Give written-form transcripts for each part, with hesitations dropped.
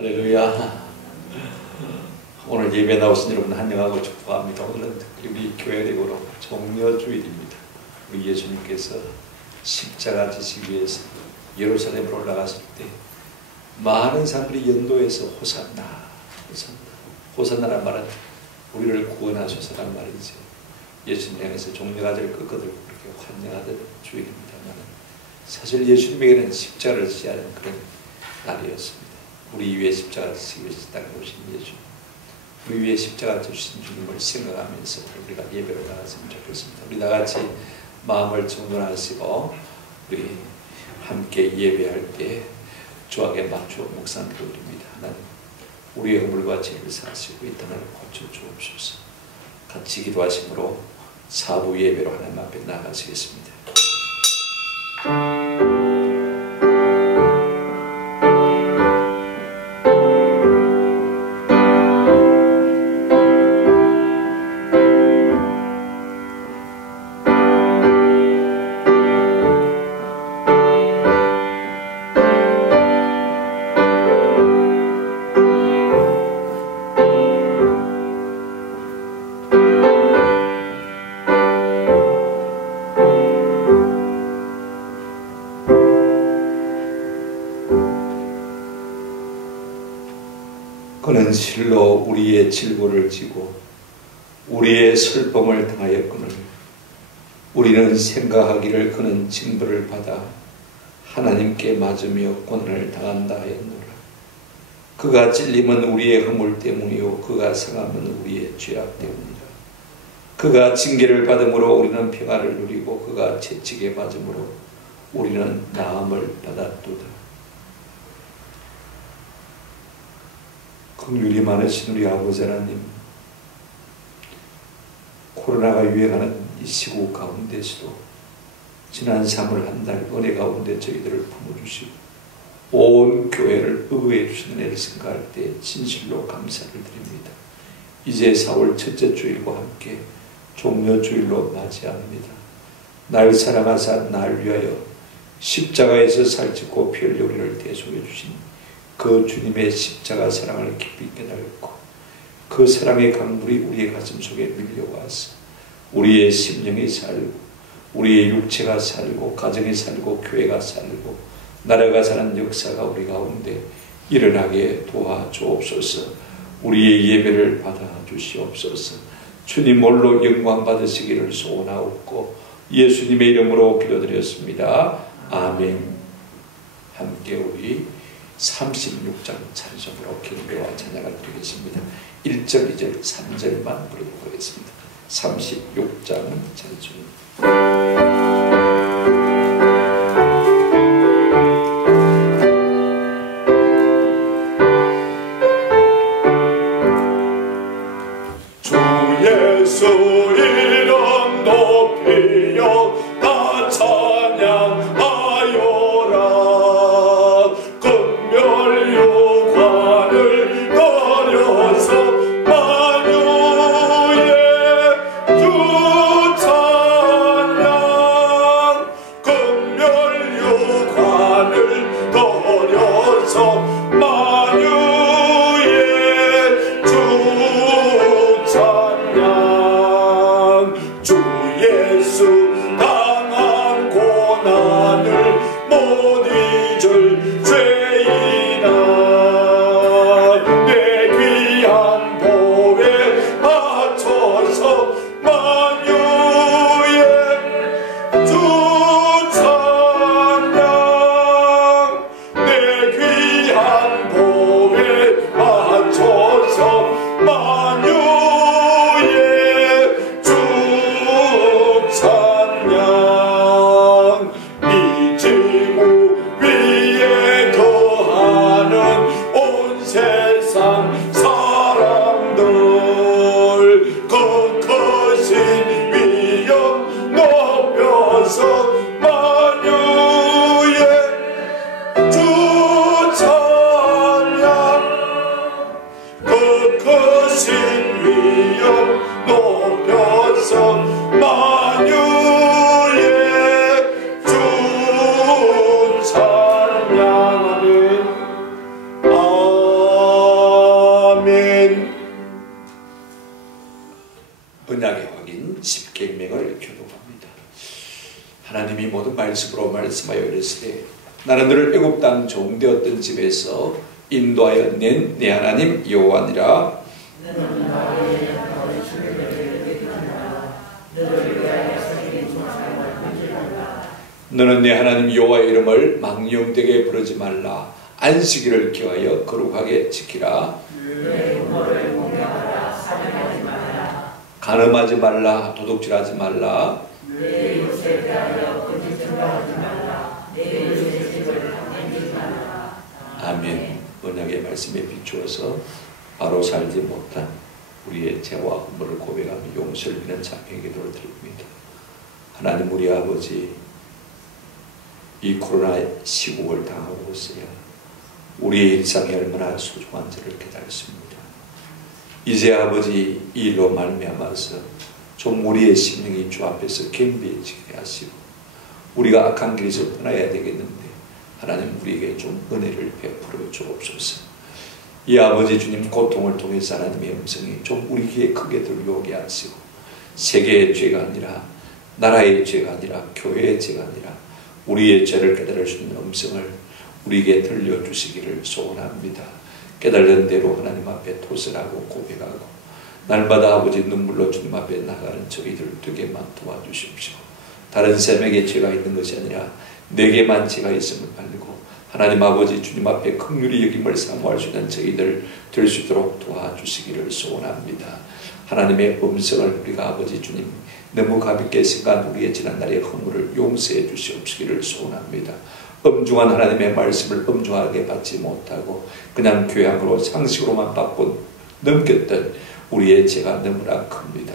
할렐루야. 오늘 예배 나오신 여러분 환영하고 축복합니다. 오늘은 특별히 우리 교회력으로 종려주일입니다. 우리 예수님께서 십자가 지시기 위해서 예루살렘으로 올라갔을 때 많은 사람들이 연도에서 호산나, 호산나, 호산나란 말은 우리를 구원하소서란 말이죠. 예수님 향해서 종려가 될 것들을 그렇게 환영하던 주일입니다만 사실 예수님에게는 십자가를 지어야 하는 그런 날이었습니다. 우리 위에 십자가를 지시기 위해서 땅에 오신 예수, 우리 위에 십자가를 주신 주님을 생각하면서 우리가 예배를 나갔으면 좋겠습니다. 우리 다같이 마음을 정돈하시고 우리 함께 예배할 때 주에게 맞추어 묵상을 드립니다. 하나님, 우리의 허물과 죄를 사하시고 이 땅을 고쳐주옵소서. 같이 기도하심으로 사부 예배로 하나님 앞에 나가시겠습니다. 그는 실로 우리의 질고를 지고 우리의 슬픔을 당하였거늘 우리는 생각하기를 그는 징벌을 받아 하나님께 맞으며 고난을 당한다 하였노라. 그가 찔림은 우리의 허물 때문이요 그가 상함은 우리의 죄악 때문이라. 그가 징계를 받음으로 우리는 평안을 누리고 그가 채찍에 맞음으로 우리는 나음을 받았도다. 긍휼이 많으신 우리 아버지 하나님, 코로나가 유행하는 이 시국 가운데서도 지난 3월 한 달 은혜 가운데 저희들을 품어주시고 온 교회를 의뢰해 주신 은혜를 생각할 때 진실로 감사를 드립니다. 이제 4월 첫째 주일과 함께 종려주일로 맞이합니다. 날 사랑하사 날 위하여 십자가에서 살찌고 피 흘려 우리를 대속해 주신 그 주님의 십자가 사랑을 깊이 깨닫고 그 사랑의 강물이 우리의 가슴 속에 밀려와서 우리의 심령이 살고 우리의 육체가 살고 가정이 살고 교회가 살고 나라가 사는 역사가 우리 가운데 일어나게 도와주옵소서. 우리의 예배를 받아주시옵소서. 주님 홀로 영광 받으시기를 소원하옵고 예수님의 이름으로 기도드렸습니다. 아멘. 함께 우리 36장 찬송으로 경배와 찬양을 드리겠습니다. 1절, 2절, 3절만 부르도록 하겠습니다. 36장 찬송. 주 예수 이름 높이여 다 찬양하여라. 금멸유관을 떨여서 만유의 주 찬양. 금멸유관을 떨여서 만유의 주 찬양. 주 예수 당한 고난을 못 잊을 죄인아. 내 귀한 보배 맞춰서 만유의 주 찬양. 내 귀한 보배 맞춰서 만유의 주 찬양. 이 지구 위에 거하는 온 세상 사람들 그 크신 위엄 높여서 만유의 주 찬양. 그 크신 위엄 높여서 만유의 주 찬양. 아멘. 계명을 교독합니다. 하나님이 모든 말씀으로 말씀하여 이르시되 나는 너를 애굽 땅 종되었던 집에서 인도하여 낸 내 하나님 여호와니라. 너는 내 하나님 여호와의 이름을 망령되게 부르지 말라. 안식일을 기하여 거룩하게 지키라. 간음하지 말라. 도둑질하지 말라. 아멘. 언약의 말씀에 비추어서 바로 살지 못한 우리의 죄와 허물을 고백하며 용서를 비는 참회의 기도를 드립니다. 하나님, 우리 아버지, 이 코로나 시국을 당하고 있어야 우리의 일상이 얼마나 소중한지를 깨달습니다. 이제 아버지, 이 일로 말미암아서 좀 우리의 심령이 주 앞에서 겸비해지게 하시고 우리가 악한 길에서 떠나야 되겠는데 하나님, 우리에게 좀 은혜를 베풀어 주옵소서. 이 아버지 주님, 고통을 통해서 하나님의 음성이 좀 우리 귀에 크게 들려오게 하시고 세계의 죄가 아니라, 나라의 죄가 아니라, 교회의 죄가 아니라 우리의 죄를 깨달을 수 있는 음성을 우리에게 들려주시기를 소원합니다. 깨달은 대로 하나님 앞에 토설하고 고백하고 날마다 아버지 눈물로 주님 앞에 나가는 저희들 되게만 도와주십시오. 다른 셈에게 죄가 있는 것이 아니라 내게만 죄가 있음을 알고 하나님 아버지 주님 앞에 긍휼히 여김을 사모할 수 있는 저희들 될 수 있도록 도와주시기를 소원합니다. 하나님의 음성을 우리가 아버지 주님 너무 가볍게 생각한 우리의 지난날의 허물을 용서해 주시옵시기를 소원합니다. 엄중한 하나님의 말씀을 엄중하게 받지 못하고 그냥 교양으로 상식으로만 받고 넘겼던 우리의 죄가 너무나 큽니다.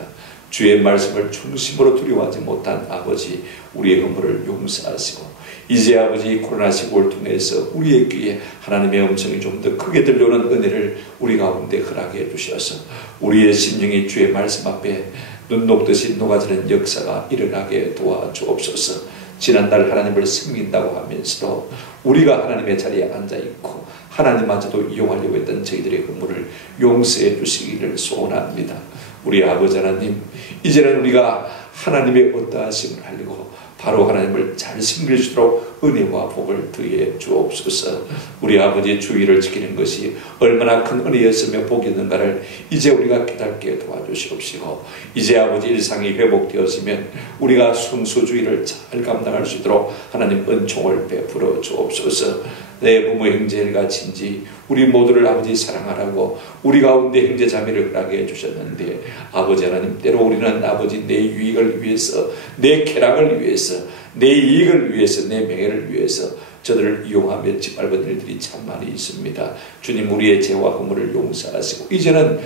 주의 말씀을 중심으로 두려워하지 못한 아버지, 우리의 허물을 용서하시고 이제 아버지 코로나 시국을 통해서 우리의 귀에 하나님의 음성이 좀 더 크게 들려오는 은혜를 우리 가운데 허락해 주셔서 우리의 심령이 주의 말씀 앞에 눈 녹듯이 녹아지는 역사가 일어나게 도와주옵소서. 지난달 하나님을 섬긴다고 하면서도 우리가 하나님의 자리에 앉아있고 하나님마저도 이용하려고 했던 저희들의 허물을 용서해 주시기를 소원합니다. 우리 아버지 하나님, 이제는 우리가 하나님의 어떠하심을 알고 바로 하나님을 잘 섬길 수 있도록 은혜와 복을 더해 주옵소서. 우리 아버지의 주의를 지키는 것이 얼마나 큰 은혜였으며 복이었는가를 이제 우리가 깨닫게 도와주시옵시고 이제 아버지 일상이 회복되었으면 우리가 순수주의를 잘 감당할 수 있도록 하나님 은총을 베풀어 주옵소서. 내 부모 형제가 친지 우리 모두를 아버지 사랑하라고 우리 가운데 형제 자매를 허락해 주셨는데 아버지 하나님, 때로 우리는 아버지 내 유익을 위해서, 내 쾌락을 위해서, 내 이익을 위해서, 내 명예를 위해서 저들을 이용하며 짓밟은 일들이 참 많이 있습니다. 주님, 우리의 죄와 허물을 용서하시고 이제는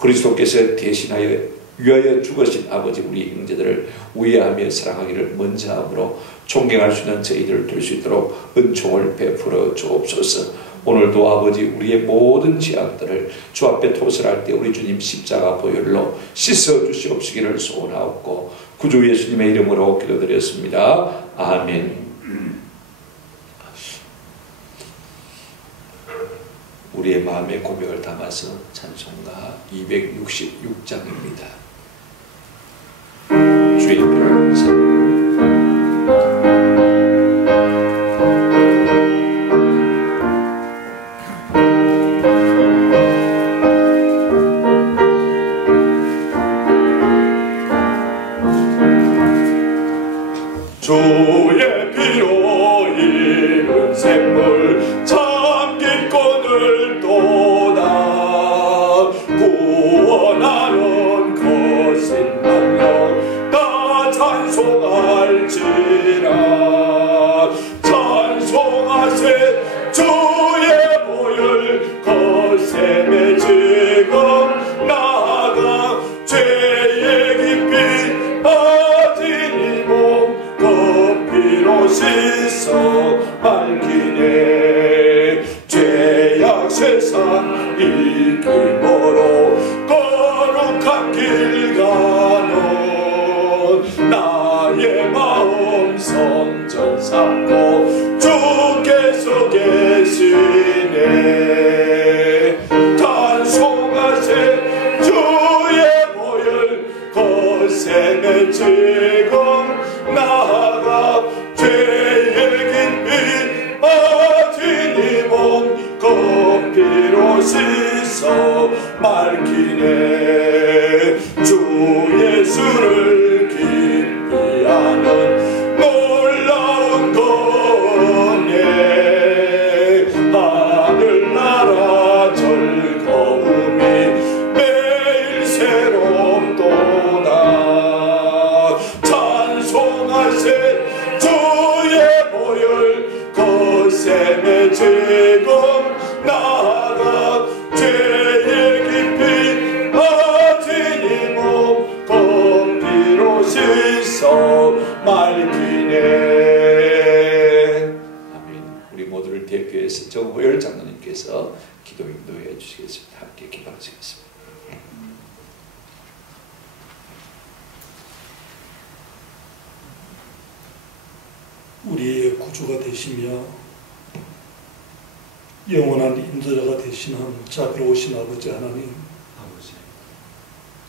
그리스도께서 대신하여 위하여 죽으신 아버지 우리 형제들을 우애하며 사랑하기를 먼저 함으로 존경할 수 있는 저희들 될 수 있도록 은총을 베풀어 주옵소서. 오늘도 아버지 우리의 모든 죄악들을 주 앞에 토설할 때 우리 주님 십자가 보혈로 씻어 주시옵시기를 소원하옵고 구주 예수님의 이름으로 기도드렸습니다. 아멘. 우리의 마음의 고백을 담아서 찬송가 266장입니다. 주의 이름으로 주의 피로 이룬 샘물 참긴 꾼을 도다 구원하는 거신 능력 다 찬송할지라. 찬송하세 주의 보혈 거셈에 지금 나아가 죄의 깊이 빠진 이 몸 피로 씻어 밝히네. 죄악 세상 이길모로 거룩한 길 가는 나의 마음 성전 삼고 주께서 계시네. 찬송하세 주의 보혈 거셈에 지금 나가 죄의 깊이 빠진 이 몸 커피로 씻어 맑히네. 주 예수를 깊이 아는 놀라운 건예. 하늘나라 즐거움이 매일 새롭도다. 찬송하세 주의 보혈 거셈에 지금 나가 죄의 깊이 빠진 이 몸 커피로 씻어 맑히네. 아멘. 우리 모두를 대표해서 정호열 장로님께서 기도 인도해 주시겠습니다. 함께 기도하시겠습니다. 우리의 구주가 되시며 영원한 인도자가 되시는 자비로우신 아버지 하나님,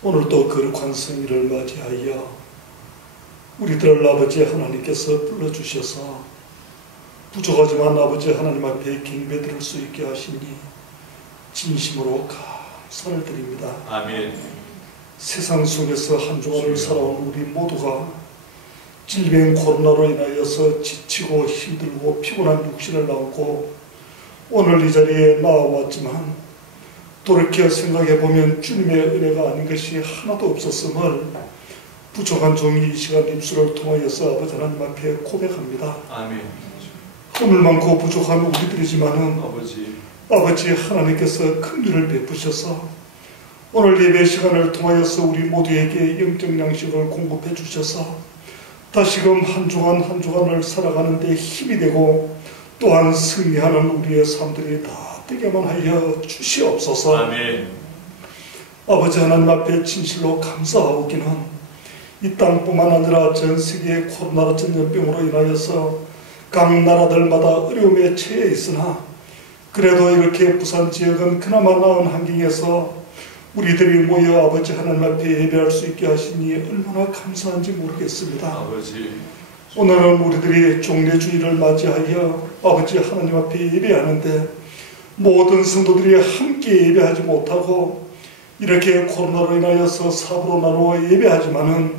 오늘도 거룩한 성일을 맞이하여 우리들을 아버지 하나님께서 불러주셔서 부족하지만 아버지 하나님 앞에 경배드릴 수 있게 하시니 진심으로 감사를 드립니다. 아멘. 세상 속에서 한 주간을 살아온 우리 모두가 질병 코로나로 인하여서 지치고 힘들고 피곤한 육신을 안고 오늘 이 자리에 나와왔지만 돌이켜 생각해보면 주님의 은혜가 아닌 것이 하나도 없었음을 부족한 종이 이 시간 입술을 통하여서 아버지 하나님 앞에 고백합니다. 아멘. 허물 많고 부족한 우리들이지만은 아버지 하나님께서 큰 일을 베푸셔서 오늘 예배 시간을 통하여서 우리 모두에게 영적 양식을 공급해 주셔서 다시금 한 주간 한 주간을 살아가는 데 힘이 되고 또한 승리하는 우리의 삶들이 다 되게만 하여 주시옵소서. 아멘. 아버지 하나님 앞에 진실로 감사하오기는 이 땅뿐만 아니라 전 세계의 코로나 전염병으로 인하여서 각 나라들마다 어려움에 처해 있으나 그래도 이렇게 부산 지역은 그나마 나은 환경에서 우리들이 모여 아버지 하나님 앞에 예배할 수 있게 하시니 얼마나 감사한지 모르겠습니다. 아버지, 오늘은 우리들이 종례주일을 맞이하여 아버지 하나님 앞에 예배하는데 모든 성도들이 함께 예배하지 못하고 이렇게 코로나로 인하여서 사부로 나누어 예배하지만은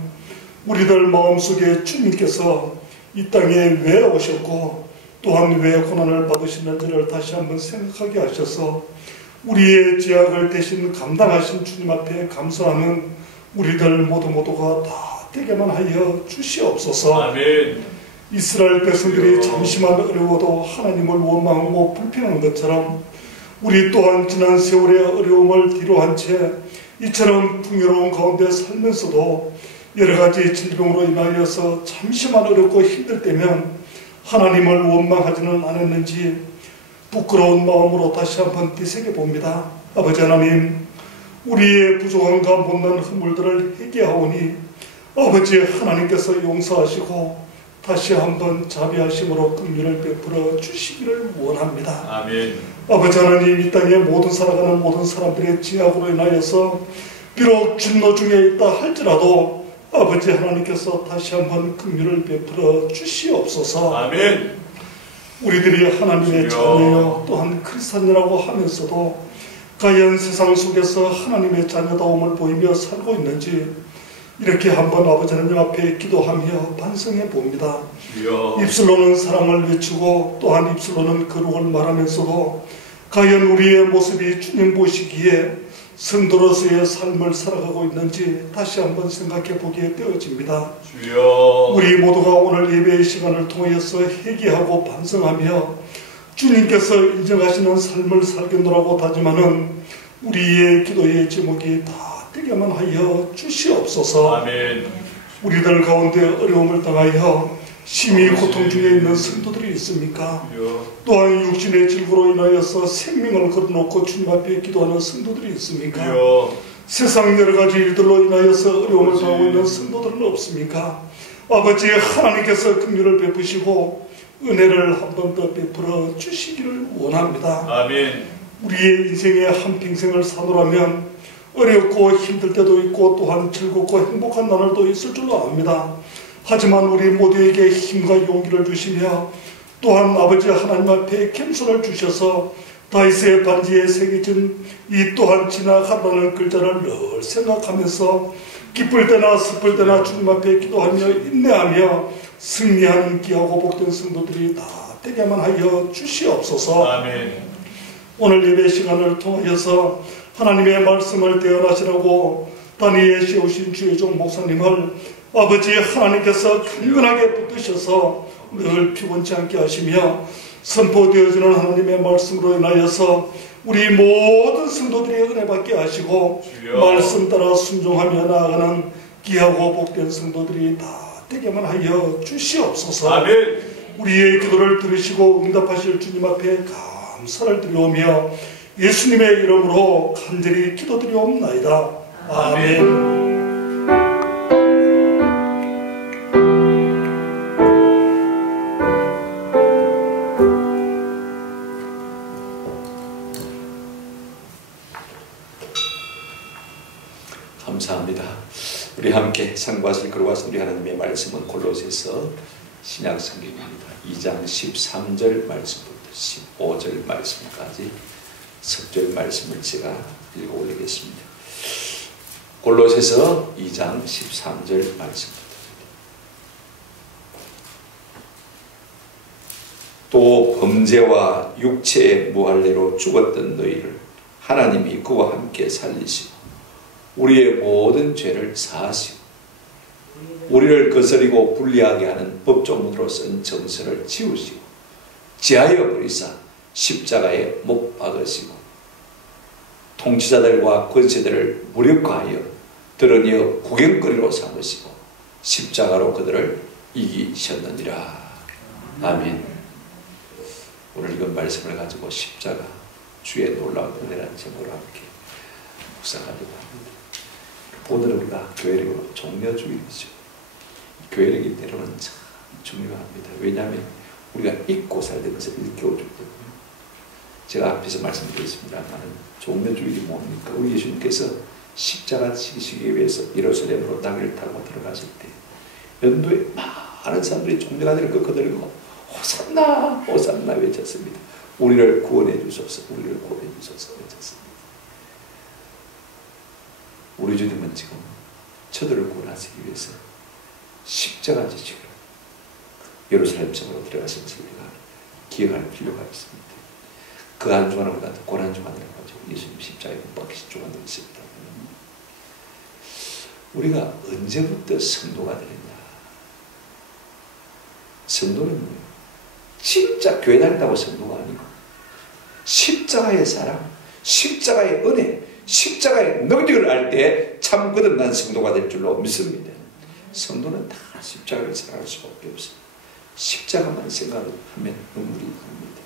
우리들 마음속에 주님께서 이 땅에 왜 오셨고 또한 왜 고난을 받으시는지를 다시 한번 생각하게 하셔서 우리의 죄악을 대신 감당하신 주님 앞에 감사하는 우리들 모두가 다 되게만 하여 주시옵소서. 아멘. 이스라엘 백성들이 잠시만 어려워도 하나님을 원망하고 불평하는 것처럼 우리 또한 지난 세월의 어려움을 뒤로한 채 이처럼 풍요로운 가운데 살면서도 여러가지 질병으로 인하여서 잠시만 어렵고 힘들 때면 하나님을 원망하지는 않았는지 부끄러운 마음으로 다시 한번 되새겨 봅니다. 아버지 하나님, 우리의 부족함과 못난 허물들을 회개하오니 아버지 하나님께서 용서하시고 다시 한번 자비하심으로 긍휼을 베풀어 주시기를 원합니다. 아멘. 아버지 하나님, 이 땅에 모든 살아가는 모든 사람들의 죄악으로 인하여서 비록 진노 중에 있다 할지라도 아버지 하나님께서 다시 한번 긍휼을 베풀어 주시옵소서. 아멘. 우리들이 하나님의 자녀여 또한 크리스찬이라고 하면서도 과연 세상 속에서 하나님의 자녀다움을 보이며 살고 있는지 이렇게 한번 아버지 하나님 앞에 기도하며 반성해 봅니다. 입술로는 사랑을 외치고 또한 입술로는 거룩을 말하면서도 과연 우리의 모습이 주님 보시기에 성도로서의 삶을 살아가고 있는지 다시 한번 생각해 보게 되어집니다. 우리 모두가 오늘 예배의 시간을 통해서 회개하고 반성하며 주님께서 인정하시는 삶을 살겠노라고 다짐하는 우리의 기도의 제목이 다 되게만 하여 주시옵소서. 아멘. 우리들 가운데 어려움을 당하여 심히 고통 중에 있는 성도들이 있습니까? 또한 육신의 질고로 인하여서 생명을 걸어놓고 주님 앞에 기도하는 성도들이 있습니까? 세상 여러 가지 일들로 인하여서 어려움을 당하고 있는 성도들은 없습니까? 아버지 하나님께서 긍휼을 베푸시고 은혜를 한 번 더 베풀어 주시기를 원합니다. 아멘. 우리의 인생의 한평생을 사노라면 어렵고 힘들 때도 있고 또한 즐겁고 행복한 날도 있을 줄로 압니다. 하지만 우리 모두에게 힘과 용기를 주시며 또한 아버지 하나님 앞에 겸손을 주셔서 다윗의 반지에 새겨진 이 또한 지나가라는 글자를 늘 생각하면서 기쁠 때나 슬플 때나 주님 앞에 기도하며 인내하며 승리하는 귀하고 복된 성도들이 다 되게만 하여 주시옵소서. 아멘. 오늘 예배 시간을 통하여서 하나님의 말씀을 대언하시라고 단위에 씌우신 주의 종 목사님을 아버지 하나님께서 강건하게 붙드셔서 늘 피곤치 않게 하시며 선포되어지는 하나님의 말씀으로 인하여서 우리 모든 성도들이 은혜 받게 하시고 말씀 따라 순종하며 나아가는 귀하고 복된 성도들이 다 되게만 하여 주시옵소서. 아멘. 우리의 기도를 들으시고 응답하실 주님 앞에 감사를 드리오며 예수님의 이름으로 간절히 기도드리옵나이다. 아멘. 감사합니다. 우리 함께 상고하실 걸어와서 우리 하나님의 말씀은 골로새서 신약 성경입니다. 2장 13절 말씀부터 15절 말씀까지 석절 말씀을 제가 읽어 올리겠습니다. 골로새서 2장 13절 말씀부터. 또 범죄와 육체의 무할례로 죽었던 너희를 하나님이 그와 함께 살리시고 우리의 모든 죄를 사하시고 우리를 거스리고 불리하게 하는 법조문으로 쓴 정서를 지우시고 지하여 버리사 십자가에 못 박으시고 통치자들과 권세들을 무력화하여 드러내어 구경거리로 삼으시고 십자가로 그들을 이기셨느니라. 아멘. 오늘 이건 말씀을 가지고 십자가 주의 놀라운 은혜라는 제목으로 함께 묵상하려고 합니다. 오늘은 우리가 교회력으로 종려주일이죠. 교회력이 때로는 참 중요합니다. 왜냐하면 우리가 잊고 살던 것을 일깨워주기 때문에. 제가 앞에서 말씀드렸습니다만 종려주일이 뭡니까? 우리 예수님께서 십자가 지시기 위해서 예루살렘으로 나귀를 타고 들어가실 때 연도에 많은 사람들이 종려가지를 꺾어들고 호산나 호산나 외쳤습니다. 우리를 구원해 주소서, 우리를 구원해 주소서 외쳤습니다. 우리 주님은 지금 저들을 구원하시기 위해서 십자가 지시기로 예루살렘 성으로 들어가신 것을 우리가 기억할 필요가 있습니다. 그 한 주간을 우리가 고난 주간이라고 하죠. 예수님 십자가에 못 박히신 주간도 있습니다. 우리가 언제부터 성도가 되느냐? 성도는 뭐예요? 진짜 교회 다닌다고 성도가 아니고 십자가의 사랑, 십자가의 은혜, 십자가의 능력을 알 때 참 거듭난 성도가 될 줄로 믿습니다. 성도는 다 십자가를 사랑할 수밖에 없어요. 십자가만 생각하면 눈물이 납니다.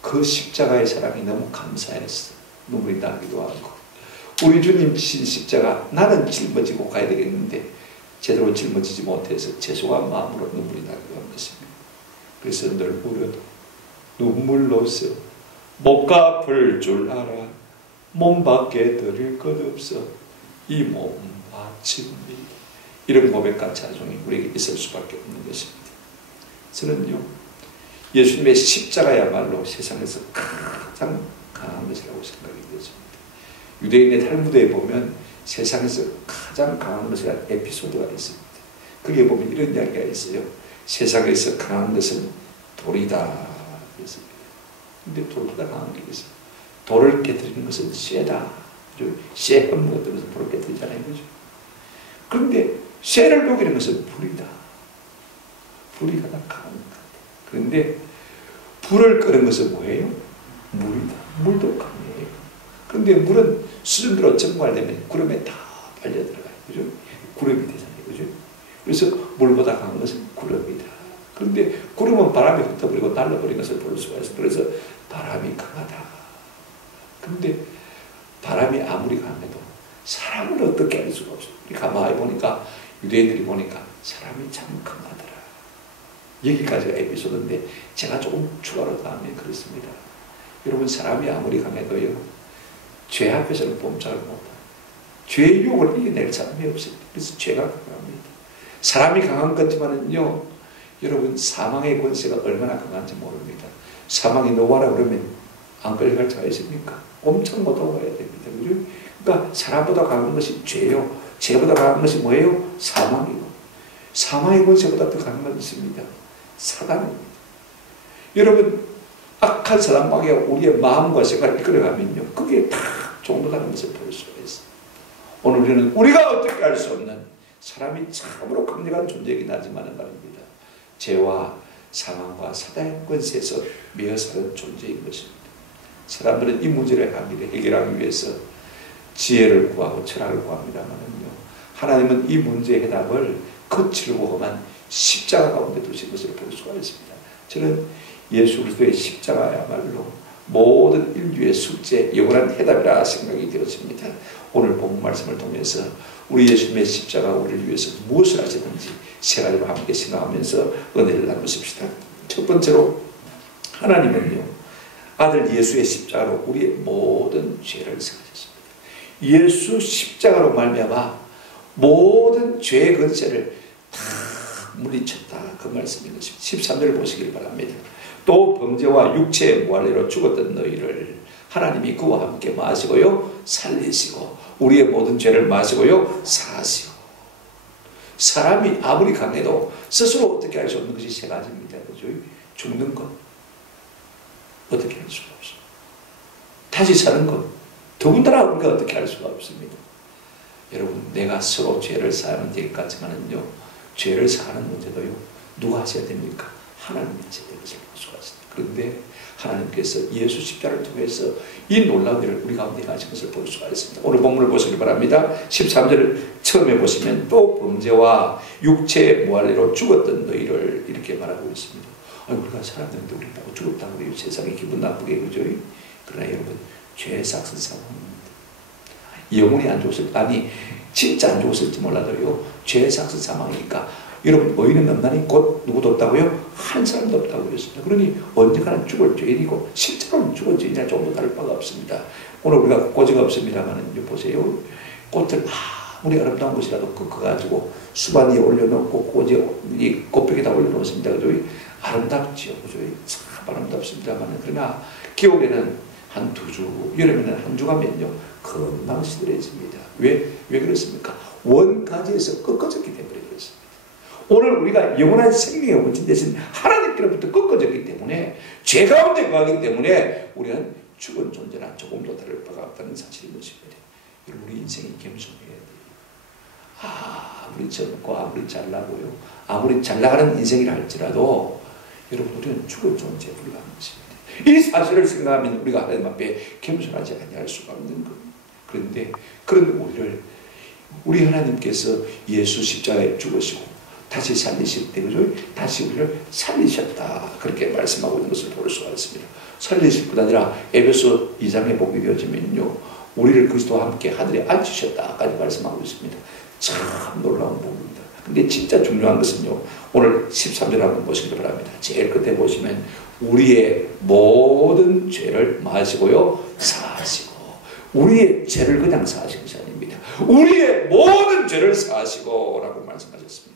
그 십자가의 사랑이 너무 감사해서 눈물이 나기도 하고, 우리 주님 진 십자가, 나는 짊어지고 가야 되겠는데 제대로 짊어지지 못해서 죄송한 마음으로 눈물이 나기도 한 것입니다. 그래서 늘 울어도 눈물로써 목과 아플 줄 알아 몸 밖에 드릴 것 없어 이 몸 바칩니다. 이런 고백과 찬송이 우리에게 있을 수밖에 없는 것입니다. 저는요, 예수님의 십자가야말로 세상에서 가장 강한 것이라고 생각이 되었습니다. 유대인의 탈무드에 보면 세상에서 가장 강한 것이라는 에피소드가 있습니다. 거기에 보면 이런 이야기가 있어요. 세상에서 강한 것은 돌이다. 근데 돌보다 강한 게 있어요. 돌을 깨뜨리는 것은 쇠다. 쇠 험무가 들어서 돌을 깨뜨리잖아요. 그죠? 그런데 쇠를 녹이는 것은 불이다. 불이 가장 강한 것 같아요. 그런데 불을 끄는 것은 뭐예요? 물이다. 물도 강해요. 그런데 물은 수증기로 증발되면 구름에 다 빨려들어가요. 그죠? 구름이 되잖아요. 그죠? 그래서 물보다 강한 것은 구름이다. 그런데 구름은 바람이 흩어버리고 날라버리는 것을 볼 수가 있어요. 그래서 바람이 강하다. 그런데 바람이 아무리 강해도 사람을 어떻게 알 수가 없어요. 우리 가만히 보니까 유대인들이 보니까 사람이 참 강하더라. 여기까지가 에피소드인데 제가 조금 추가로 하면 그렇습니다. 여러분, 사람이 아무리 강해도요, 죄 앞에서는 꼼짝을 못해요. 죄의 유혹을 이겨낼 사람이 없습니다. 그래서 죄가 강합니다. 사람이 강한 것 같지만은요, 여러분 사망의 권세가 얼마나 강한지 모릅니다. 사망이 너와라 그러면 안 끌려갈 자가 있습니까? 엄청 못 와야 됩니다. 그죠? 그러니까 사람보다 강한 것이 죄요. 죄보다 강한 것이 뭐예요? 사망이고. 사망의 권세보다 더 강한 건 있습니다. 사단입니다. 여러분, 악한 사단 마귀가 우리의 마음과 생각을 이끌어가면요, 그게 다 종로다는 것을 볼 수가 있어요. 오늘 우리는 우리가 어떻게 할 수 없는 사람이 참으로 강력한 존재이긴 하지만 말입니다. 죄와 사망과 사단의 권세에서 매어 사는 존재인 것입니다. 사람들은 이 문제를 해결하기 위해서 지혜를 구하고 철학을 구합니다만은요, 하나님은 이 문제의 해답을 거칠고 험한 십자가 가운데 두신 것을 볼 수가 있습니다. 저는 예수 그리스도의 십자가야말로 모든 인류의 숙제, 영원한 해답이라 생각이 되었습니다. 오늘 본문 말씀을 통해서 우리 예수님의 십자가 우리를 위해서 무엇을 하셨는지 세 가지로 함께 생각하면서 은혜를 나누십시다. 첫 번째로, 하나님은요, 아들 예수의 십자가로 우리의 모든 죄를 사하셨습니다. 예수 십자가로 말미암아 모든 죄의 권세를 다 물리쳤다, 그 말씀인 것입니다. 13절을 보시길 바랍니다. 또 범죄와 육체의 무할례로 죽었던 너희를 하나님이 그와 함께 마시고요 살리시고 우리의 모든 죄를 마시고요 사하시고. 사람이 아무리 강해도 스스로 어떻게 할 수 없는 것이 세 가지입니다. 그죠? 죽는 것 어떻게 할 수가 없어요. 다시 사는 것 더군다나 우리가 어떻게 할 수가 없습니다. 여러분, 내가 스스로 죄를 사하면 될 것 같지만은요, 죄를 사하는 문제도요, 누가 하셔야 됩니까? 하나님이 하셔야 되는 것을 볼 수가 있습니다. 그런데 하나님께서 예수 십자가를 통해서 이 놀라운 일을 우리 가운데 하신 것을 볼 수가 있습니다. 오늘 본문을 보시기 바랍니다. 13절을 처음에 보시면 또 범죄와 육체의 무할례로 죽었던 너희를 이렇게 말하고 있습니다. 우리가 살았는데 우리 보고 죽었다고 그래요. 세상에 기분 나쁘게, 그죠? 그러나 여러분, 죄 삭은 상황입니다. 영혼이 안 죽었을, 아니 진짜 안 죽었을지 몰라도요, 죄 삭은 사망이니까 여러분, 의인은 없나니 곧 누구도 없다고요? 한 사람도 없다고 그랬습니다. 그러니 언젠가는 죽을 죄인이고 실제로는 죽을 죄인이나 조금도 다를 바가 없습니다. 오늘 우리가 꼬지가 없습니다만 보세요. 꽃을 아무리 아름다운 것이라도 꺾어가지고 수반 위에 올려놓고 꼬지 꽃벽에다 올려놓습니다. 그죠? 아름답지요. 그죠? 참 아름답습니다만 그러나 겨울에는 한 2주, 여름에는 한 주 가면요 금방 시들해집니다. 왜 그렇습니까? 원가지에서 꺾어졌기 때문에 그렇습니다. 오늘 우리가 영원한 생명의 원천 대신 하나님께로부터 꺾어졌기 때문에 죄 가운데 거하기 때문에 우리는 죽은 존재나 조금도 다를 바가 없다는 사실인 것입니다. 우리 인생이 겸손해야 돼요. 아무리 젊고 아무리 잘나고요, 아무리 잘나가는 인생이라 할지라도 여러분, 우리는 죽은 존재에 불과한 것입니다. 이 사실을 생각하면 우리가 하나님 앞에 겸손하지 아니할 수가 없는 겁니다. 그런데 그런 우리 하나님께서 예수 십자가에 죽으시고 다시 살리실 때, 그죠? 다시 우리를 살리셨다, 그렇게 말씀하고 있는 것을 볼 수가 있습니다. 살리실 뿐 아니라 에베소 2장에 보게 되어지면요, 우리를 그리스도와 함께 하늘에 앉히셨다까지 말씀하고 있습니다. 참 놀라운 부분입니다. 근데 진짜 중요한 것은요, 오늘 13절 한번 보시기 바랍니다. 제일 끝에 보시면 우리의 모든 죄를 마시고요 사하시고. 우리의 죄를 그냥 사하신 것이 아닙니다. 우리의 모든 죄를 사하시고 라고 말씀하셨습니다.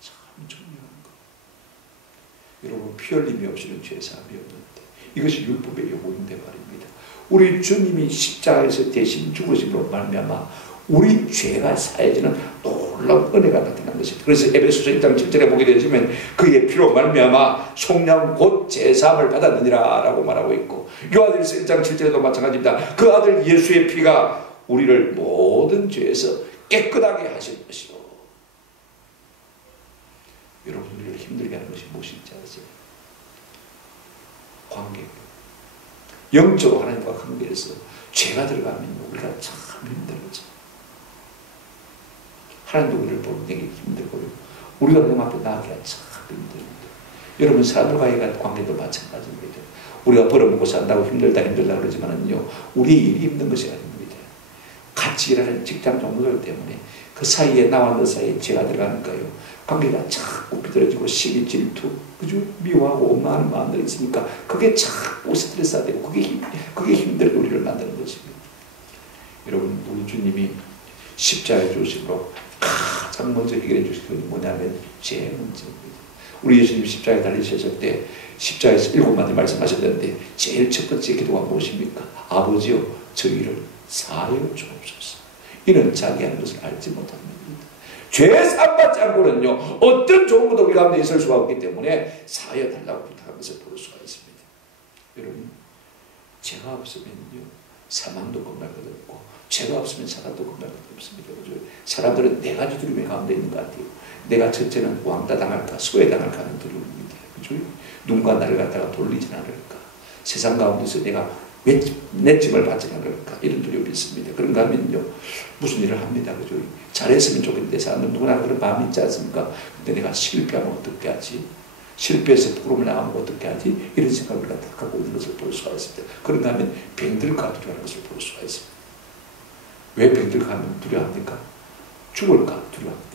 참 중요한 거. 여러분, 피 흘림이 없이는 죄 사함이 없는데 이것이 율법의 요구인데 말입니다. 우리 주님이 십자가에서 대신 죽으심으로 말미암아 우리 죄가 사해지는 놀라운 은혜가 나타난 것입니다. 그래서 에베소서 1장 7절에 보게 되지만 그의 피로 말미암아 속량 곧 제사함을 받았느니라 라고 말하고 있고, 요한일서 1장 7절에도 마찬가지입니다. 그 아들 예수의 피가 우리를 모든 죄에서 깨끗하게 하실 것이요. 여러분, 우리를 힘들게 하는 것이 무엇인지 아세요? 관계. 영적으로 하나님과 관계에서 죄가 들어가면 우리가 참 힘들어져. 하나님도 우리를 보는 게 힘들고요, 우리가 하나님 앞에 나가기가 참 힘듭니다. 여러분, 사람들과의 관계도 마찬가지입니다. 우리가 벌어먹고 산다고 힘들다 그러지만은요, 우리의 일이 힘든 것이 아닙니다. 같이 일하는 직장 동료들 때문에 그 사이에 나와 너 사이에 죄가 들어가니까요, 관계가 자꾸 비틀어지고 시기, 질투, 그죠? 미워하고 원망하는 마음들이 있으니까 그게 자꾸 스트레스가 되고 그게 힘들게 우리를 만드는 것입니다. 여러분, 우리 주님이 십자가의 조심으로 가장 먼저 해결해 주신 것이 뭐냐면 죄 문제입니다. 우리 예수님 십자가에 달리셨을 때 십자가에서 7마디 말씀하셨는데 제일 첫 번째 기도가 무엇입니까? 아버지여 저희를 사하여 주옵소서. 이는 자기 하는 것을 알지 못합니다. 죄 사함받지 않고는요 어떤 좋은 것도 우리 가운데 있을 수가 없기 때문에 사하여 달라고 부탁한 것을 볼 수가 있습니다. 여러분, 죄가 없으면요 사망도 겁날 것 없고 죄가 없으면 사단도 겁날 것 없습니다. 그죠? 사람들은 네 가지 두려움이 가운데 있는 것 같아요. 내가 첫째는 왕따 당할까 소외당할까 하는 두려움입니다. 그죠? 누군가 나를 갖다가 돌리지 않을까, 세상 가운데서 내가 왜 내 짐을 받지 않을까, 이런 두려움이 있습니다. 그런가 하면요 무슨 일을 합니다. 그죠? 잘했으면 좋겠는데 사람은 누구나 그런 마음이 있지 않습니까? 근데 내가 실패하면 어떻게 하지? 실패해서 부름을 나가면 어떻게 하지? 이런 생각을 갖고 있는 것을 볼 수가 있습니다. 그런가 하면 병들까 두려워하는 것을 볼 수가 있습니다. 왜 병들까 하면 두려워합니까? 죽을까 두려워합니다.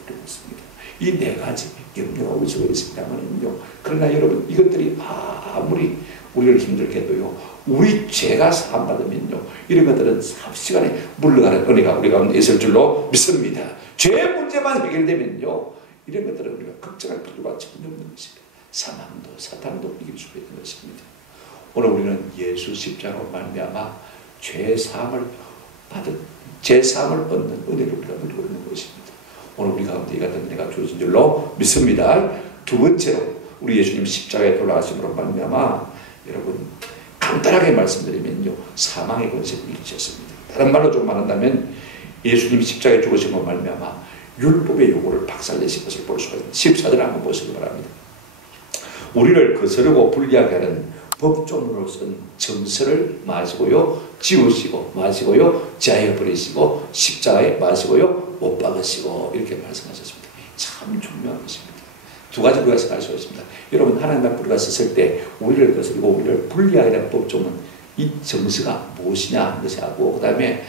이 네 가지 염려가 올 수가 있습니다만요. 그러나 여러분, 이것들이 아무리 우리를 힘들게 해도요, 우리 죄가 사함받으면요, 이런 것들은 삽시간에 물러가는 은혜가 우리 가운데 있을 줄로 믿습니다. 죄 문제만 해결되면요, 이런 것들은 우리가 걱정할 필요가 전혀 없는 것입니다. 사망도 사탄도 이길 수가 있는 것입니다. 오늘 우리는 예수 십자가로 말미암아 죄 사함을 얻는 은혜를 우리가 누리고 있는 것입니다. 오늘 우리 가운데 이 같은 은혜가 주어진 줄로 믿습니다. 두 번째로 우리 예수님 십자가에 돌아가심으로 말미암아 여러분 간단하게 말씀드리면요, 사망의 권세를 이기셨습니다. 다른 말로 좀 말한다면 예수님 십자가에 죽으심으로 말미암아 율법의 요구를 박살내신 것을 볼 수가 있습니다. 14절 한번 보시기 바랍니다. 우리를 거스르고 불리하게 하는 법조문으로서는 정서를 마시고요, 지우시고 마시고요, 제하여 버리시고 십자가에 마시고요, 못 박으시고, 이렇게 말씀하셨습니다. 참 중요한 것입니다. 두 가지 우리가 생각할 수가 있습니다. 여러분, 하나님 앞에 우리가 섰을 때 우리를 거스르고 우리를 불리하게 하는 법조문, 이 정서가 무엇이냐 하는 것이 하고, 그 다음에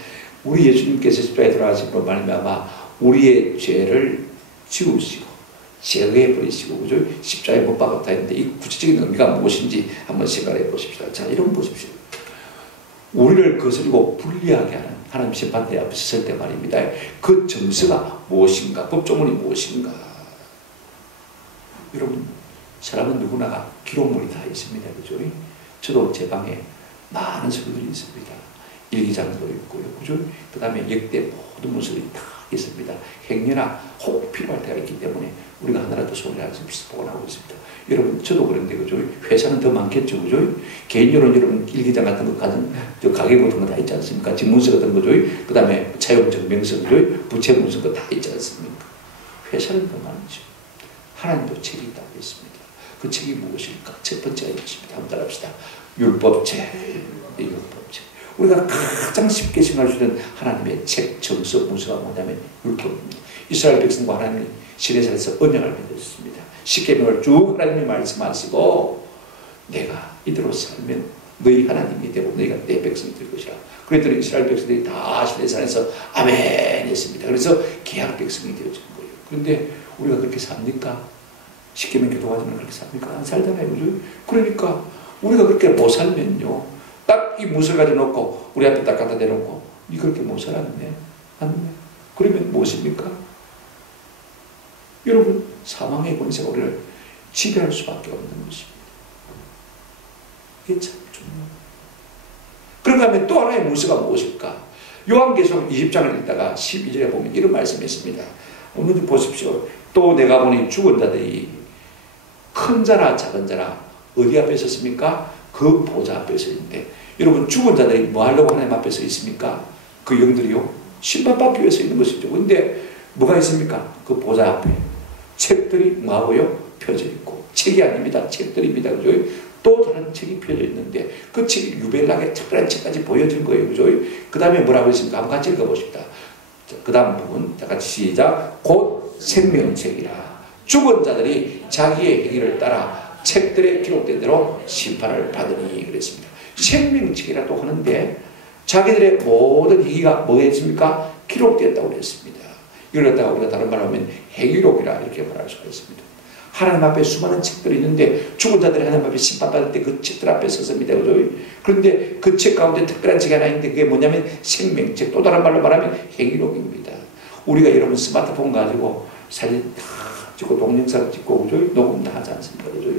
우리 예수님께서 십자가에 돌아가심으로 말미암아 우리의 죄를 지우시고 제거해 버리시고, 그죠? 십자가에 못 박았다 했는데 이 구체적인 의미가 무엇인지 한번 생각해 보십시다. 자, 이런 거 보십시오. 우리를 거스리고 불리하게 하는 하나님 심판대 앞에 설 때 말입니다. 그 정서가 무엇인가? 법조문이 무엇인가? 여러분, 사람은 누구나 기록물이 다 있습니다. 그죠? 저도 제 방에 많은 서류들이 있습니다. 일기장도 있고요. 그죠? 그 다음에 역대 모든 문서들이 다 있습니다. 행여나 혹 필요할 때가 있기 때문에 우리가 하나라도 손을 할 수 없이 보관하고 있습니다. 여러분, 저도 그런데 그죠? 회사는 더 많겠죠. 그죠? 개인적으로 여러분 일기장 같은 거 가계 같은 거 다 있지 않습니까? 집문서 같은 거죠. 그 다음에 차용증명서, 그죠? 부채 문서 거 다 있지 않습니까? 회사는 더 많죠. 하나님도 책이 있다고 했습니다. 그 책이 무엇일까? 첫 번째가 이것입니다. 한번 따라합시다. 율법책. 율법책. 우리가 가장 쉽게 생각할 수 있는 하나님의 책, 정서, 문서가 뭐냐면 율법입니다. 이스라엘 백성과 하나님이 시내산에서 언약을 맺었습니다. 십계명을 쭉 하나님이 말씀하시고 내가 이대로 살면 너희 하나님이 되고 너희가 내 백성이 될 것이라. 그랬더니 이스라엘 백성들이 다 시내산에서 아멘 했습니다. 그래서 계약 백성이 되어진 거예요. 그런데 우리가 그렇게 삽니까? 십계명 교도관들은 그렇게 삽니까? 안 살잖아요. 그죠? 그러니까 우리가 그렇게 못 살면요, 딱 이 무엇을 가져놓고 우리 앞에 딱 갖다 대놓고 니 그렇게 못 살았네, 안 네. 그러면 무엇입니까? 여러분, 사망의 권세가 우리를 지배할 수밖에 없는 것입니다. 이게 참 중요합니다. 그런가 하면 또 하나의 문서가 무엇일까? 요한계시록 20장을 읽다가 12절에 보면 이런 말씀이 있습니다. 오늘 보십시오. 또 내가 보니 죽은 자들이 큰 자나 작은 자나 어디 앞에 섰습니까? 그 보좌 앞에 서 있는데, 여러분, 죽은 자들이 뭐 하려고 하나님 앞에 서 있습니까? 그 영들이요, 심판받기 위해서 있는 것이죠. 근데 뭐가 있습니까? 그 보좌 앞에 책들이 뭐하고요? 펴져 있고, 책이 아닙니다. 책들입니다. 그죠? 또 다른 책이 펴져 있는데 그 책이 유별나게 특별한 책까지 보여진 거예요. 그죠? 그 다음에 뭐라고 했습니까? 한번 같이 읽어보십시다. 그 다음 부분 다 같이 시작. 곧 생명책이라 죽은 자들이 자기의 행위를 따라 책들에 기록된 대로 심판을 받으니 그랬습니다. 생명책이라도 하는데 자기들의 모든 행위가 뭐였습니까? 기록됐다고 그랬습니다. 이걸 갖다가 우리가 다른 말로 하면 행위록이라 이렇게 말할 수가 있습니다. 하나님 앞에 수많은 책들이 있는데 죽은 자들이 하나님 앞에 심판받을 때 그 책들 앞에 섰습니다. 그죠? 그런데 그 책 가운데 특별한 책이 하나 있는데 그게 뭐냐면 생명책, 또 다른 말로 말하면 행위록입니다. 우리가 여러분 스마트폰 가지고 사진 다 찍고 동영상 찍고 그죠? 녹음 다 하지 않습니까? 그죠?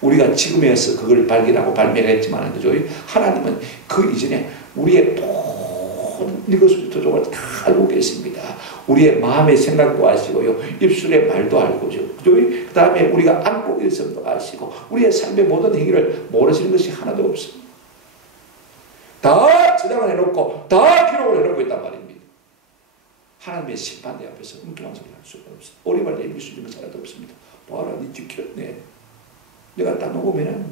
우리가 지금에서 그걸 발견하고 발매를 했지만 그죠? 하나님은 그 이전에 우리의 모든 이것부터 조금을 다 알고 계십니다. 우리의 마음의 생각도 아시고요. 입술의 말도 알고 그죠? 그 다음에 우리가 안고 있음도 아시고 우리의 삶의 모든 행위를 모르시는 것이 하나도 없습니다. 다 저장을 해놓고 다 기록을 해놓고 있단 말입니다. 하나님의 심판대 앞에서 엉뚱한 소리 할 수가 없습니다. 오리발 내밀 수 있는 사람도 없습니다. 봐라, 니 지켰네. 내가 다 녹음해놨네.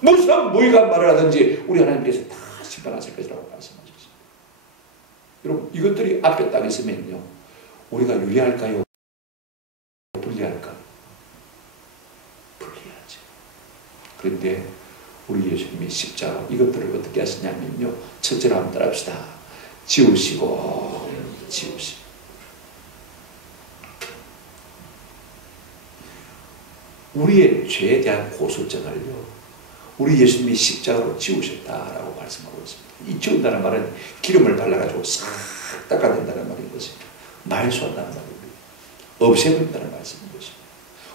무슨 무익한 말을 하든지 우리 하나님께서 다 심판하실 것이라고 말씀하셨습니다. 여러분, 이것들이 앞에 딱 있으면요, 우리가 유리할까요? 불리할까요? 불리하죠. 그런데 우리 예수님이 십자가 이것들을 어떻게 하시냐면요, 첫째로 한번 따라합시다. 지우시고 우리의 죄에 대한 고소장을요, 우리 예수님이 십자가로 지우셨다라고 말씀하고 있습니다. 이 지운다는 말은 기름을 발라가지고 싹 닦아낸다는 말인 것입니다. 말소한다는 말입니다. 없애버린다는 말씀인 것입니다.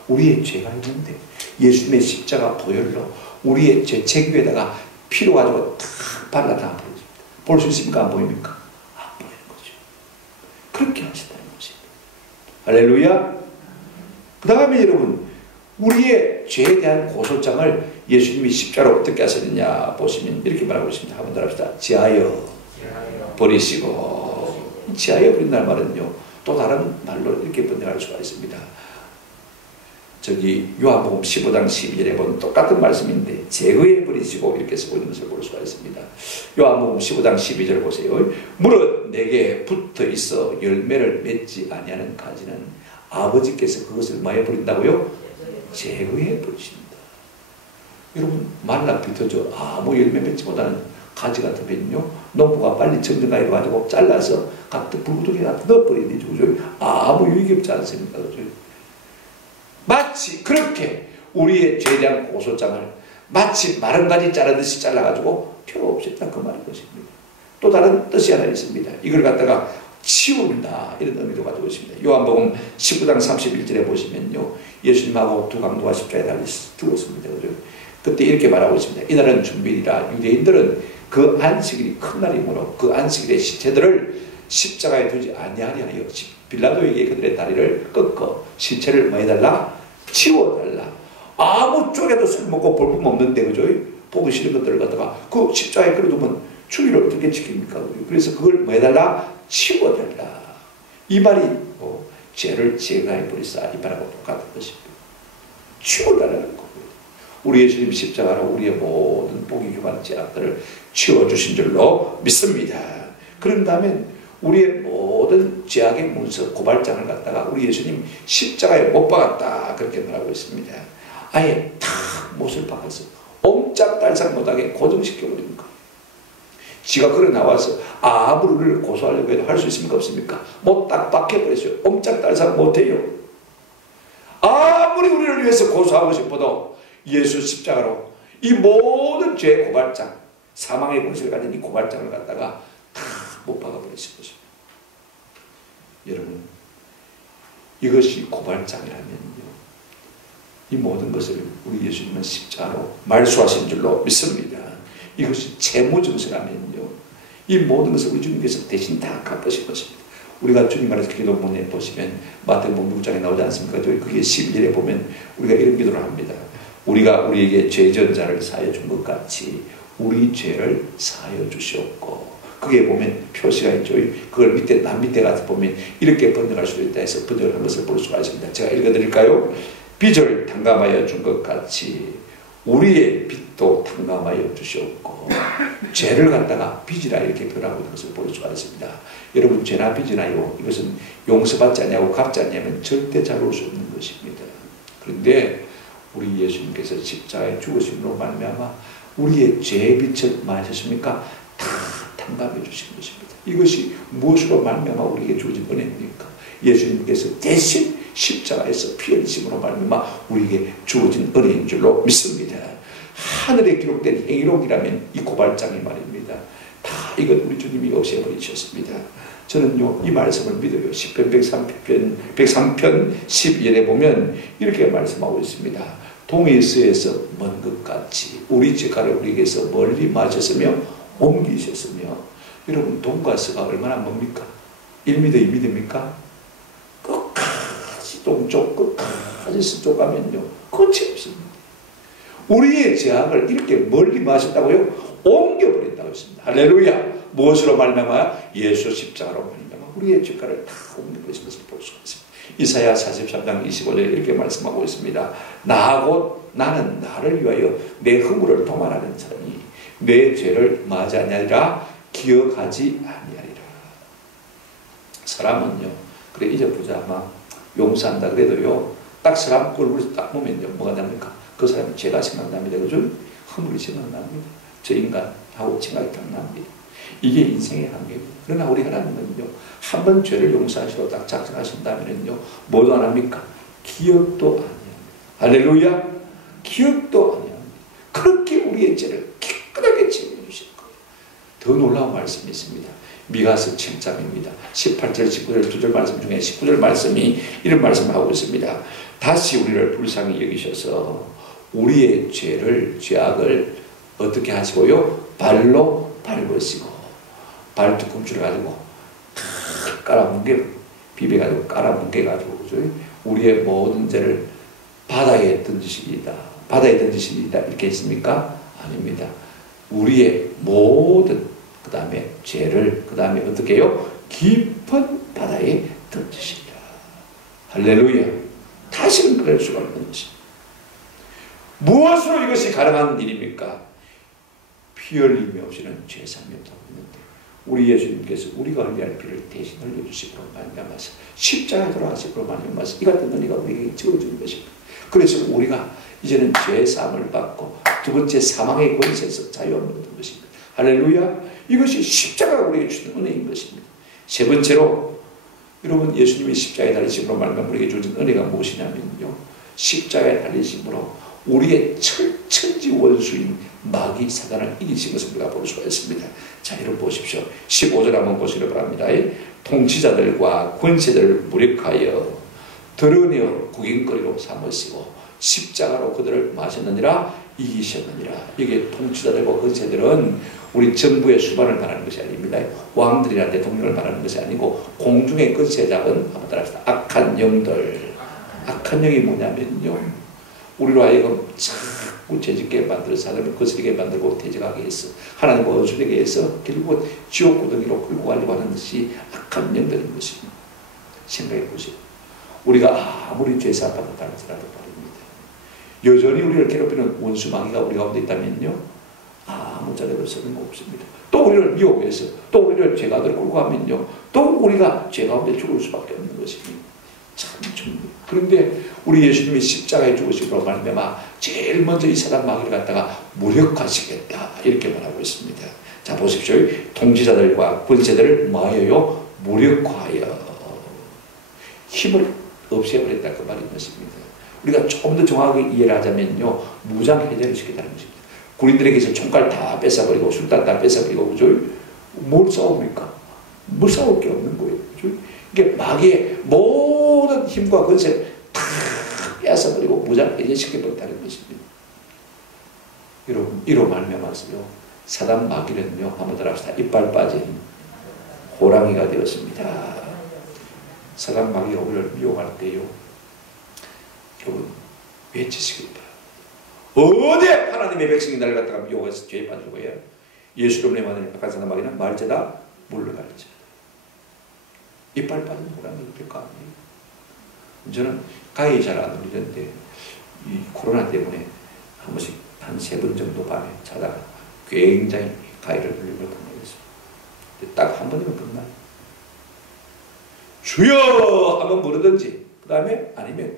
우리의 죄가 있는데 예수님의 십자가 보혈로 우리의 죄 책 위에다가 피로 가지고 탁 발라다 보여줍니다. 볼 수 있습니까? 안 보입니까? 안 보이는 거죠. 그렇게 하신다는 것입니다. 할렐루야. 그 다음에 여러분, 우리의 죄에 대한 고소장을 예수님이 십자가로 어떻게 하셨느냐 보시면 이렇게 말하고 있습니다. 한번 더 합시다. 지하여 버리시고. 지하여 버린다는 말은요, 또 다른 말로 이렇게 번역할 수가 있습니다. 저기 요한복음 15장 12절에 보면 똑같은 말씀인데 제거해 버리시고 이렇게 쓰고 있는 것을 볼 수가 있습니다. 요한복음 15장 12절 보세요. 무릇 내게 붙어 있어 열매를 맺지 아니하는 가지는 아버지께서 그것을 뭐 해버린다고요? 제거해 버리신다. 여러분, 말라 비터져 아무 열매 맺지 못하는 가지 같으면요, 농부가 빨리 정정가위로 가지고 잘라서 각도 불구덩이에 넣어버리는 거죠. 아무 유익이 없지 않습니까? 그죠? 마치 그렇게 우리의 죄에 대한 고소장을 마치 마른 가지 자르듯이 잘라가지고 필요 없었다 그 말인 것입니다. 또 다른 뜻이 하나 있습니다. 이걸 갖다가 치운다 이런 의미도 가지고 있습니다. 요한복음 19장 31절에 보시면요, 예수님하고 두 강도가 십자가에 달려 죽었습니다. 그죠? 그때 이렇게 말하고 있습니다. 이날은 준비일이라 유대인들은 그 안식일이 큰 날이므로 그 안식일의 시체들을 십자가에 두지 아니하려 하여 빌라도에게 그들의 다리를 꺾어 시체를 뭐 해달라? 치워달라. 아무 쪽에도 쓸모없고 볼품 없는데 그죠? 보기 싫은 것들을 갖다가 그 십자가에 그려두면 주의를 어떻게 지킵니까? 그래서 그걸 뭐 해달라? 치워달라. 이 말이 뭐 죄를 제거해 버리사 이 말하고 똑같은 것입니다. 치워달라는 겁니다. 우리 예수님 십자가로 우리의 모든 복이 교만한 죄악들을 치워주신 줄로 믿습니다. 그런 다음에 우리의 모든 죄악의 문서 고발장을 갖다가 우리 예수님 십자가에 못 박았다 그렇게 말하고 있습니다. 아예 탁 못을 박아서 옴짝달싹 못하게 고정시켜버린 거예요. 지가 그래 나와서 아무리 우리를 고소하려고 해도 할 수 있습니까? 없습니까? 못 딱 박혀버렸어요. 옴짝달싹 못해요. 아무리 우리를 위해서 고소하고 싶어도 예수 십자가로 이 모든 죄의 고발장, 사망의 권세를 가진 이 고발장을 갖다가 다 못 박아버리신 것입니다. 여러분, 이것이 고발장이라면요, 이 모든 것을 우리 예수님은 십자가로 말소하신 줄로 믿습니다. 이것이 채무증서라면요, 이 모든 것을 우리 주님께서 대신 다 갚으신 것입니다. 우리가 주님 안에서 기도문에 보시면 마태복음 6장에 나오지 않습니까? 그게 12절에 보면 우리가 이런 기도를 합니다. 우리가 우리에게 죄전자를 사하여 준 것 같이 우리 죄를 사하여 주시옵고. 그게 보면 표시가 있죠. 그걸 밑에 남 밑에 가서 보면 이렇게 번역할 수도 있다 해서 번역을 한 것을 볼 수가 있습니다. 제가 읽어드릴까요? 빚을 탕감하여 준 것 같이 우리의 빚도 탕감하여 주시옵고. 죄를 갖다가 빚이라 이렇게 표현하고 있는 것을 볼 수가 있습니다. 여러분, 죄나 빚이나요, 이것은 용서받지 않냐고 갚지 않냐면 절대 잡을 수 없는 것입니다. 그런데 우리 예수님께서 십자가에 죽으심으로 말미암아 우리의 죄의 빚을 마셨습니까? 다 탕감해 주신 것입니다. 이것이 무엇으로 말미암아 우리에게 주어진 은혜입니까? 예수님께서 대신 십자가에서 피 흘리심으로 말미암아 우리에게 주어진 은혜인 줄로 믿습니다. 하늘에 기록된 행위록이라면 이 고발장이 말입니다. 다 이건 우리 주님이 없애버리셨습니다. 저는요 이 말씀을 믿어요. 시편 103편 12절에 보면 이렇게 말씀하고 있습니다. 동에서에서 먼 것 같이 우리 죄가를 우리에게서 멀리 마셨으며 옮기셨으며. 여러분 동과 서가 얼마나 멉니까? 1m 2m입니까? 끝까지 동쪽 끝까지 서쪽 가면요 끝이 없습니다. 우리의 죄악을 이렇게 멀리 마셨다고요? 옮겨버린다고 했습니다. 할렐루야. 무엇으로 말미암아? 예수 십자가로 말미암아 우리의 죄가를 다 옮겨버리신 것을 볼 수가 있습니다. 이사야 43장 25절에 이렇게 말씀하고 있습니다. 나는 나를 위하여 내 허물을 도말하는 사람이 내 죄를 맞이하니라 기억하지 아니하리라. 사람은요 그래 잊어보자 막 용서한다 그래도요 딱 사람 얼굴을 딱 보면요 뭐가 됩니까? 그 사람이 죄가 생각납니다. 그죠? 허물이 생각납니다. 저 인간하고 생각이 딱 납니다. 이게 인생의 한계입니다. 그러나 우리 하나님은요 한 번 죄를 용서하시고 딱 작정하신다면요 뭐도 안 합니까? 기억도 아니합니다. 할렐루야. 기억도 아니합니다. 그렇게 우리의 죄를 깨끗하게 지워주실 거예요. 더 놀라운 말씀이 있습니다. 미가서 7장입니다. 18절 19절 2절 말씀 중에 19절 말씀이 이런 말씀을 하고 있습니다. 다시 우리를 불쌍히 여기셔서 우리의 죄악을 어떻게 하시고요? 발로 밟으시고 발뒤꿈치를 가지고 깔아뭉개 비벼가지고 깔아뭉개가지고 그죠? 우리의 모든 죄를 바다에 던지시리이다. 바다에 던지시리이다 이렇게 했습니까? 아닙니다. 우리의 모든 그 다음에 죄를 그 다음에 어떻게 해요? 깊은 바다에 던지시리라. 할렐루야. 다시는 그럴 수가 없는 것입니다. 무엇으로 이것이 가능한 일입니까? 피 흘림이 없이는 죄삼이 없다고 했는데 우리 예수님께서 우리가 흘려야 피를 대신 흘려주시고 말미암아서 십자가에 돌아가시고 말미암아서 이 같은 은혜가 우리에게 주어진 것입니다. 그래서 우리가 이제는 죄사함을 받고 두 번째 사망의 권세에서 자유함을 얻은 것입니다. 할렐루야. 이것이 십자가가 우리에게 주는 은혜인 것입니다. 세 번째로 여러분 예수님이 십자가에 달리심으로 말미암아 우리에게 주어진 은혜가 무엇이냐면요 십자가에 달리심으로 우리의 천지 원수인 마귀 사단을 이기신 것을 우리가 볼 수가 있습니다. 자 여러분 보십시오. 15절 한번 보시기 바랍니다. 통치자들과 권세들을 무력하여 드러내어 구경거리로 삼으시고 십자가로 그들을 마셨느니라 이기셨느니라. 이게 통치자들과 권세들은 우리 정부의 수반을 말하는 것이 아닙니다. 왕들이나 대통령을 말하는 것이 아니고 공중의 권세자는 한번 따라합시다. 악한 영들. 악한 영이 뭐냐면요 우리로 하여금 자꾸 죄짓게 만들어 사람을 거스르게 만들고 퇴직하게 해서 하나님과 원수되게 해서 결국 지옥 구덩이로 끌고 가려고 하는 것이 악한 영들인 것입니다. 생각해 보세요. 우리가 아무리 죄사함을 받을지라도 말입니다. 여전히 우리를 괴롭히는 원수 마귀가 우리 가운데 있다면요 아무 자료도 쓰는 거 없습니다. 또 우리를 미혹해서 또 우리를 죄가들을 끌고 가면요 또 우리가 죄 가운데 죽을 수밖에 없는 것입니다. 참 줍니다. 그런데 우리 예수님이 십자가에 죽으심으로 말미암아 제일 먼저 이 사단 마귀를 갖다가 무력화시켰다 이렇게 말하고 있습니다. 자 보십시오. 통치자들과 권세들을 뭐하여요? 무력화하여 힘을 없애버렸다 그 말인 것입니다. 우리가 조금 더 정확하게 이해를 하자면요 무장해제를 시켰다는 것입니다. 군인들에게서 총칼 다 뺏어버리고 술탄 다 뺏어버리고 그죠? 뭘 싸웁니까? 뭘 싸울 게 없는 거예요. 그죠? 이게 마귀의 모든 힘과 권세를 다 뺏어버리고 무장해제시켜버렸다는 것입니다. 여러분 이로 말미암아서요 사단 마귀는요 한번 따라합시다. 이빨 빠진 호랑이가 되었습니다. 사단 마귀가 우리를 미혹할 때요 여러분 외치시기 바랍니다. 어디 하나님의 백성이 나를 갖다가 미혹해서 죄에 빠질 거예요? 예수를 내만은 악한 사단 마귀는 말죄다 물러갈지어다. 이빨 빠진 호랑이가 될 거 아니에요. 저는 가히 잘 안 울리는데 이 코로나 때문에 한 번씩 한 3번 정도 밤에 자다가 굉장히 가위를 울리는 걸 보내겠습니다. 딱 한 번이면 끝나요. 주여 하면 부르든지 그 다음에 아니면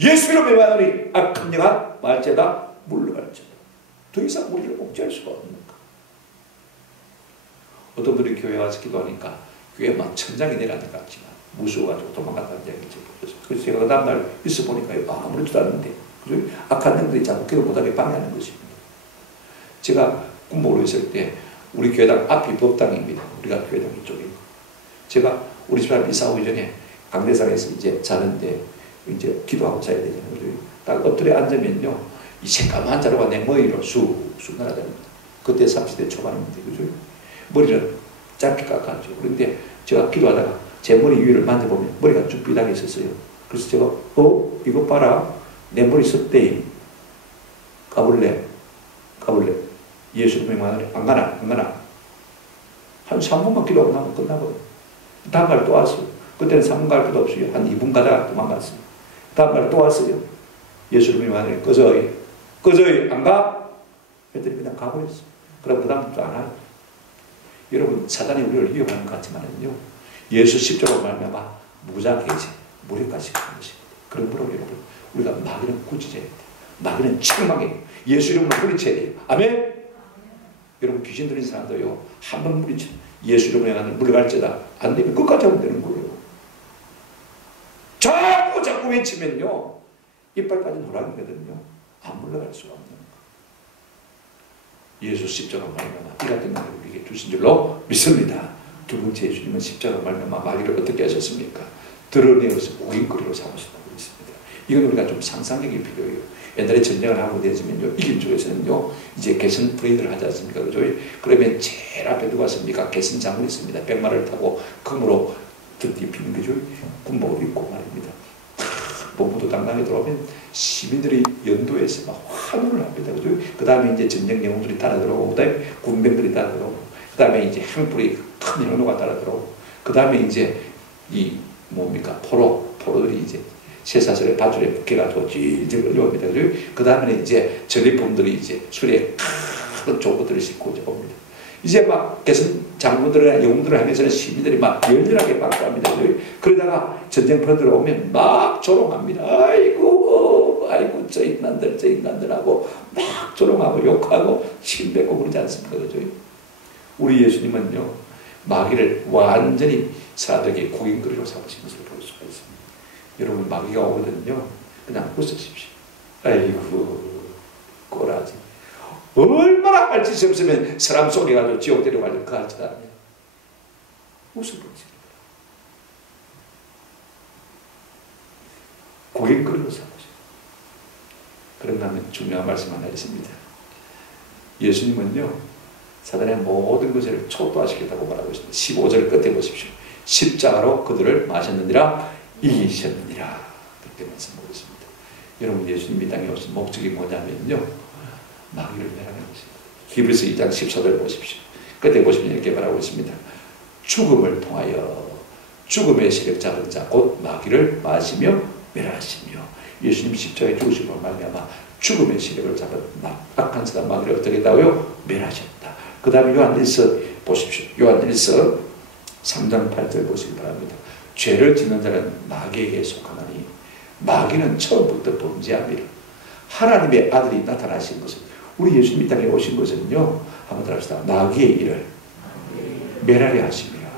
예수 이름에 말하니 악한 영아 말죄다 물러갈지어다. 더 이상 우리를 억제할 수가 없는 것. 어떤 분이 교회 와서 기도하니까 교회 막 천장이 내려앉을 것 같지만 무서워가지고 도망갔다는 이야기를 보셨어요. 그래서 제가 그 다음날 있어 보니까요, 아무렇지도 않은데, 그죠? 악한 영들이 자꾸 기도 못하게 방해하는 것입니다. 제가 군복으로 있을 때, 우리 교회당 앞이 법당입니다. 우리가 교회당 이쪽에. 제가 우리 집 앞 이사 오기 전에 강대상에서 이제 자는데, 이제 기도하고 자야 되잖아요. 그죠? 딱 엎드려 앉으면요, 이 새까만 자루가 내 머리로 쑥쑥 날아다닙니다. 그때 30대 초반입니다. 그죠? 머리를 짧게 깎았죠. 그런데 제가 기도하다가 제 머리 위를 만져보면 머리가 쭉 비닥에 있었어요. 그래서 제가 이거 봐라. 내 머리 썼대. 까불래. 예수님의 말에 안 가나. 한 3분만 기도하고 나면 끝나거든요. 다음 날 또 왔어요. 그때는 3분 갈 것도 없어요. 한 2분 가다가 도망갔어요. 다음 날 또 왔어요. 예수님의 말에 꺼져요. 안 가? 그랬더니 그냥 가버렸어요. 그럼 그 다음부터 안 하요. 여러분, 사단이 우리를 위협하는 것 같지만요, 예수 십자가로 말미암아 무자개제, 무력까지 가는 것입니다. 그러므로 여러분, 우리가 마귀는 꾸짖어야 돼요. 마귀는 책망해요. 예수 이름으로 물리쳐야 돼요. 아멘? 여러분, 귀신 들린 사람도요, 한 번 물리쳐. 예수 이름으로 물러갈지다. 안 되면 끝까지 하면 되는 거예요. 자꾸 외치면요, 이빨까지 노랑이거든요. 안 물러갈 수가 없는 거예요. 예수 십자가로 말미암아 이 같은 날을 우리에게 주신 줄로 믿습니다. 두 번째, 예수님은 십자가로 말미암아 마귀를 어떻게 하셨습니까? 드러내어서 고인거리로 삼으셨다고 했습니다. 이건 우리가 좀 상상력이 필요해요. 옛날에 전쟁을 하고 되지면요, 이긴 쪽에서는요, 이제 개선 프레이드를 하지 않습니까? 그죠? 그러면 제일 앞에 누가 씁니까? 개선 장군이 있습니다. 백마를 타고 금으로 덧입히는 거죠. 군복을 입고 말입니다. 몸도 당당히 들어오면 시민들이 연도에서 막 환호를 합니다. 그죠? 그 다음에 이제 전쟁 영웅들이 따라 들어오고, 그 다음에 군병들이 따라 들어오고, 그 다음에 이제 행불이 큰 연호가 따라 들어오고, 그 다음에 이제 포로들이 이제 쇠사슬에 밧줄에 묶여가지고 질질 끌려옵니다. 그 다음에 이제 전리품들이 이제 수레에 큰 조거들을 싣고 이제 옵니다. 이제 막 개선 장군들이나 영웅들을 하면서는 시민들이 막 열렬하게 반갑합니다. 그러다가 전쟁터로 들어오면 막 조롱합니다. 아이고 저 인간들 하고 막 조롱하고 욕하고 침 뱉고 그러지 않습니까? 그죠? 우리 예수님은요, 마귀를 완전히 사람에게 고인거리로 삼으신 것을 볼 수가 있습니다. 여러분, 마귀가 오거든요, 그냥 웃으십시오. 아이고 꼬라지. 얼마나 할 짓이 없으면 사람 속여가지고 지옥 데려가려고 그 할 짓 아니에요. 웃어보지. 고객거리로 삼으세요. 그런가 하면 중요한 말씀 하나 있습니다. 예수님은요, 사단의 모든 것을 초토화시켰다고 말하고 있습니다. 15절 끝에 보십시오. 십자가로 그들을 마셨느니라, 이기셨느니라. 그렇게 말씀하고 있습니다. 여러분, 예수님이 땅에 오신 목적이 뭐냐면요, 마귀를 멸하는 것입니다. 히브리서 2장 14절 보십시오. 그때 보시면 이렇게 말하고 있습니다. 죽음을 통하여 죽음의 세력 잡은 자 곧 마귀를 마시며 멸하시며, 예수님 십자가에 죽으심으로 말미암아 죽음의 세력을 잡은 악한 사람 마귀를 어떻게 했다고요? 멸하셨다. 그 다음에 요한일서 보십시오. 요한일서 3장 8절 보시기 바랍니다. 죄를 짓는 자는 마귀에게 속하나니 마귀는 처음부터 범죄함이라. 하나님의 아들이 나타나신 것은, 우리 예수님 이 땅에 오신 것은요, 한번 들읍시다. 마귀의 일을 멸하려 하십니다.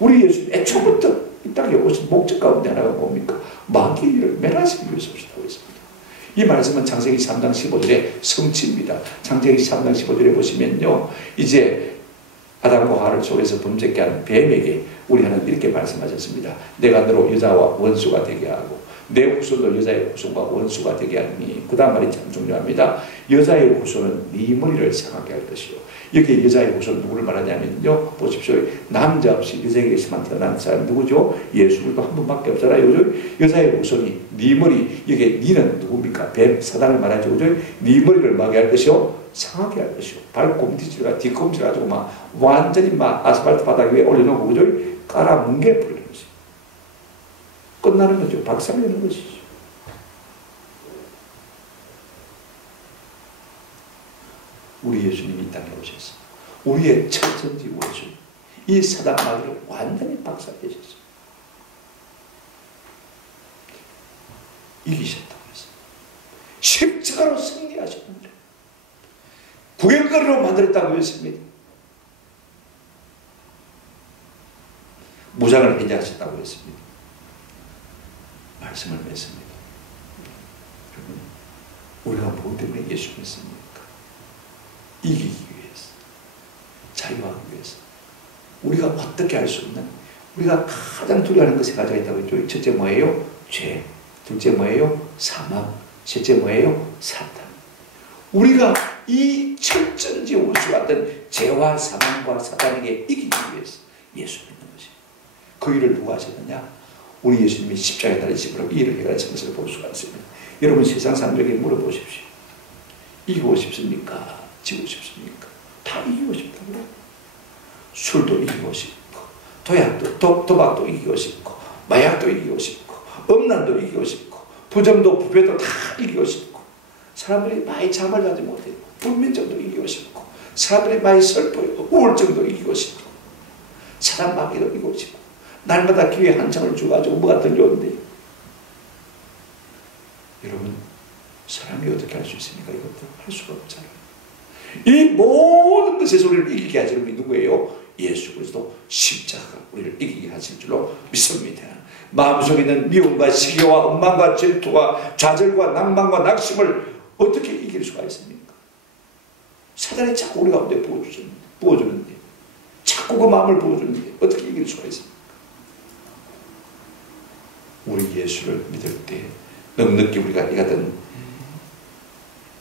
우리 예수님 애초부터 이 땅에 오신 목적 가운데 하나가 뭡니까? 마귀의 일을 멸하시기 위해서 오셨다고 했습니다. 이 말씀은 창세기 3장 15절의 성취입니다. 창세기 3장 15절에 보시면요, 이제 아담과 하와를 속에서 범죄케 한 뱀에게 우리 하나님 이렇게 말씀하셨습니다. 내가 너로 여자와 원수가 되게 하고 내 후손도 여자의 후손과 원수가 되게 하니, 그 다음 말이 참 중요합니다. 여자의 후손은 네 머리를 상하게 할 것이요. 여기 여자의 후손 누구를 말하냐면요, 보십시오. 남자 없이 여자에게서만 태어난 사람 누구죠? 예수님도 한 분밖에 없잖아요. 그죠? 여자의 후손이 네 머리, 여기 니는 누굽니까? 뱀, 사단을 말하죠. 그죠? 네 머리를 막게 할 것이요, 상하게 할 것이요. 발꿈치질과 뒤꿈치를 가지고 막 완전히 막 아스팔트 바닥 위에 올려놓고, 그죠? 깔아뭉개 버리는 것이요. 끝나는 거죠. 박살내는 것이죠. 우리 예수님이 이 땅에 오셨어요. 우리의 천천지 원수, 이 사단 마귀를 완전히 박살내셨어요. 이기셨다고 했어요. 십자가로 승리하셨는데 구경거리로 만들었다고 했습니다. 무장을 해제하셨다고 했습니다. 말씀을 맺습니다. 여러분, 우리가 뭐 때문에 예수 믿습니까? 이기기 위해서, 자유하기 위해서. 우리가 어떻게 할 수 없는, 우리가 가장 두려워하는 것에 가지고 있다고 했죠. 첫째 뭐예요? 죄. 둘째 뭐예요? 사망. 셋째 뭐예요? 사탄. 우리가 이 철전지 원수 같은 죄와 사망과 사탄에게 이기기 위해서 예수 믿는 것이에요. 그 일을 누가 하셨느냐? 우리 예수님이 십자가에 달리심으로 이 일을 해결하신 것을 볼 수가 있습니다. 여러분, 세상 사람들에게 물어보십시오. 이기고 싶습니까? 지고 싶습니까? 다 이기고 싶다고요. 술도 이기고 싶고, 도박도 이기고 싶고, 마약도 이기고 싶고, 음란도 이기고 싶고, 부정도 부패도 다 이기고 싶고, 사람들이 많이 잠을 자지 못해요. 불면증도 이기고 싶고, 사람들이 많이 슬퍼요. 우울증도 이기고 싶고, 사단 마귀도 이기고 싶고, 날마다 기회 한창을 주가지고 뭐가 들려오는데, 여러분, 사람이 어떻게 할 수 있습니까? 이것도 할 수가 없잖아요. 이 모든 것에서 우리를 이기게 하시는 분이 누구예요? 예수 그리스도 십자가가 우리를 이기게 하실 줄로 믿습니다. 마음속에 있는 미움과 시기와 원망과 질투와 좌절과 낭만과 낙심을 어떻게 이길 수가 있습니까? 사단이 자꾸 우리 가운데 부어주는데, 자꾸 그 마음을 부어주는데 어떻게 이길 수가 있습니까? 우리 예수를 믿을 때 넉넉히 우리가 이 같은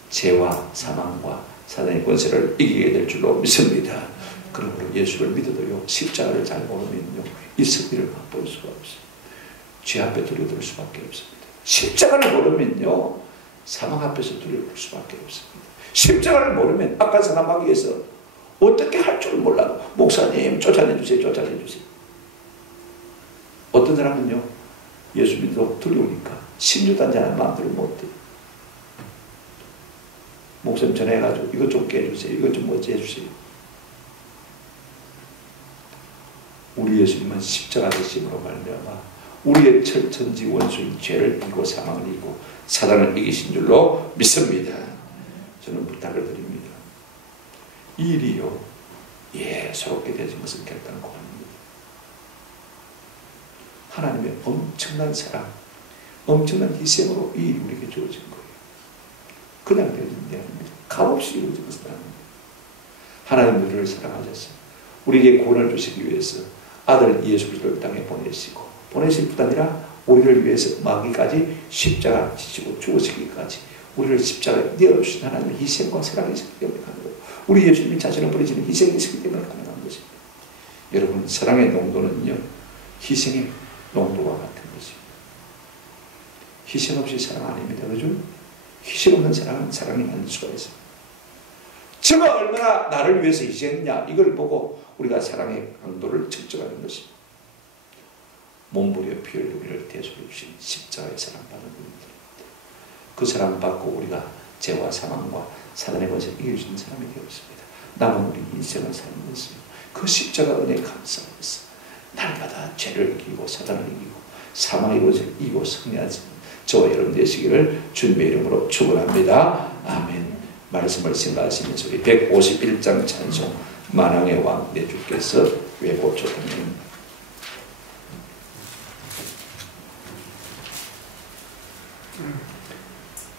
죄와 사망과 사단의 권세를 이기게 될 줄로 믿습니다. 그러므로 예수를 믿어도요, 십자가를 잘 모르면요, 이 승리를 맛볼 수가 없어요. 죄 앞에 두려워들 수밖에 없습니다. 십자가를 모르면요, 사망 앞에서 두려울 수밖에 없습니다. 십자가를 모르면 악한 사람 마귀에서 어떻게 할 줄 몰라도 목사님 쫓아내주세요, 쫓아내주세요. 어떤 사람은요, 예수 믿어 두려우니까 심주단지하는 마음대로 못해요. 목사님 전화해가지고 이것 좀 깨주세요, 이것 좀 어찌 해주세요. 우리 예수님은 십자가 되심으로 말미암아 우리의 철천지 원수인 죄를 이기고 사망을 이기고 사단을 이기신 줄로 믿습니다. 저는 부탁을 드립니다. 이 일이요, 예사롭게 되신 것은 결단코 아닙니다. 하나님의 엄청난 사랑, 엄청난 희생으로 이 일이 우리에게 주어진 거예요. 그냥 되는 게 아닙니다. 값없이 이루어진 것은 아닙니다. 하나님 우리를 사랑하셔서 우리에게 구원을 주시기 위해서 아들 예수 그리스도를 땅에 보내실 뿐 아니라 우리를 위해서 마귀까지 십자가 지시고 죽으시기까지 우리를 십자가에 내어주신 하나님의 희생과 사랑이 있기 때문에 가능해요. 우리 예수님이 자신을 버리시는 희생이 있기 때문에 가능한 것입니다. 여러분, 사랑의 농도는요, 희생의 농도와 같은 것입니다. 희생 없이 사랑 아닙니다. 그죠? 희생 없는 사랑은 사랑이 아닐 수가 있어요. 저가 얼마나 나를 위해서 희생했냐, 이걸 보고 우리가 사랑의 강도를 측정하는 것입니다. 몸부려 피 흘려 우리를 대속해 주신 십자가의 사랑받은 분들입니다. 그 사랑받고 우리가 죄와 사망과 사단의 권세를 이길 수 있는 사람이 되었습니다. 남은 우리 인생을 사는 것은 그 십자가 은혜에 감사하면서 날마다 죄를 이기고 사단을 이기고 사망의 권세를 이기고 승리하는 저와 여러분 되시기를 주님의 이름으로 축원합니다. 아멘. 말씀을 생각하시면서 우리 151장 찬송 만왕의 왕 내 주께서 외고초하님.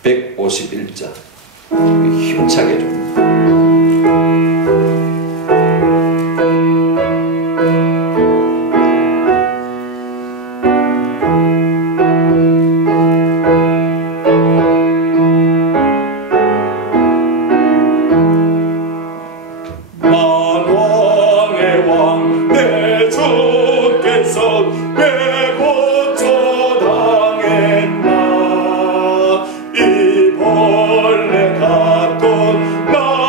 (151장) 힘차게 좀 이 벌레 같던 나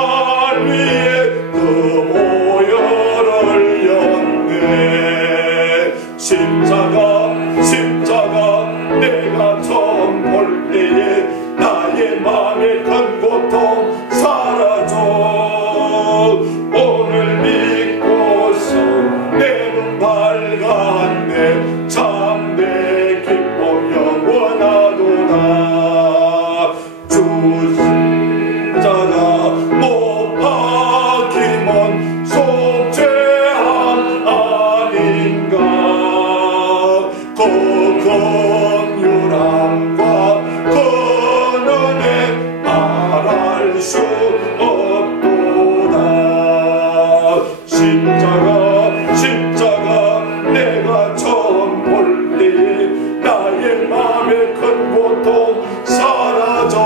내 맘의 큰 고통 사라져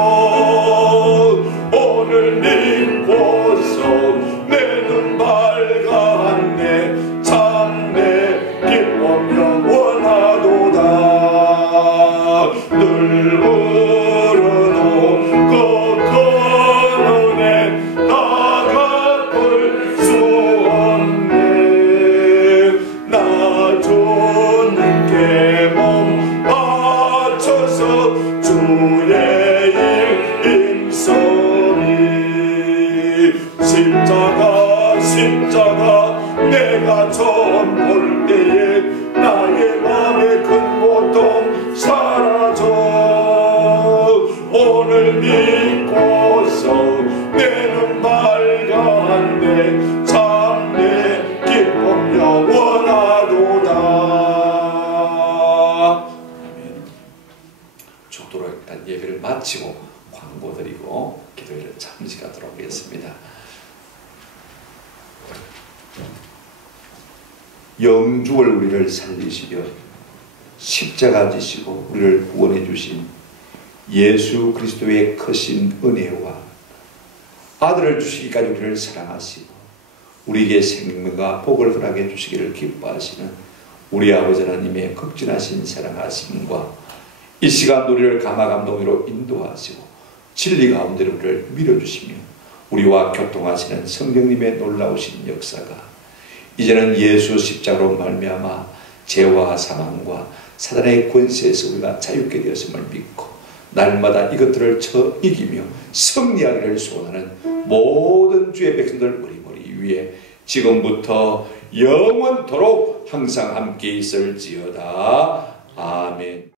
오늘 믿고서 내 눈 밝았네 참내 기쁨 영원하도다 늘 울어도 그 큰 은혜 다 갚을 수 없네 나 주님께 몸 바쳐서 주의 일 임성이 십자가 내가 처음 볼 때에 나의 맘의 큰 고통 사라져 오늘 믿고서 내 눈 밝았네 참 내 기쁨 영원하도다. 아멘. 죽도록 일단 예배를 마치고 광고 드리고 기도회를 잠시 가도록 하겠습니다. 영주월 우리를 살리시며 십자가 지시고 우리를 구원해 주신 예수 그리스도의 크신 은혜와 아들을 주시기까지 우리를 사랑하시고 우리에게 생명과 복을 허락해 주시기를 기뻐하시는 우리 아버지 하나님의 극진하신 사랑하심과 이 시간 우리를 감화감동으로 인도하시고 진리 가운데로 우리를 밀어주시며 우리와 교통하시는 성령님의 놀라우신 역사가 이제는 예수 십자가로 말미암아 죄와 사망과 사단의 권세에서 우리가 자유케 되었음을 믿고 날마다 이것들을 이기며 승리하기를 소원하는 모든 주의 백성들 머리 위에 지금부터 영원토록 항상 함께 있을지어다. 아멘.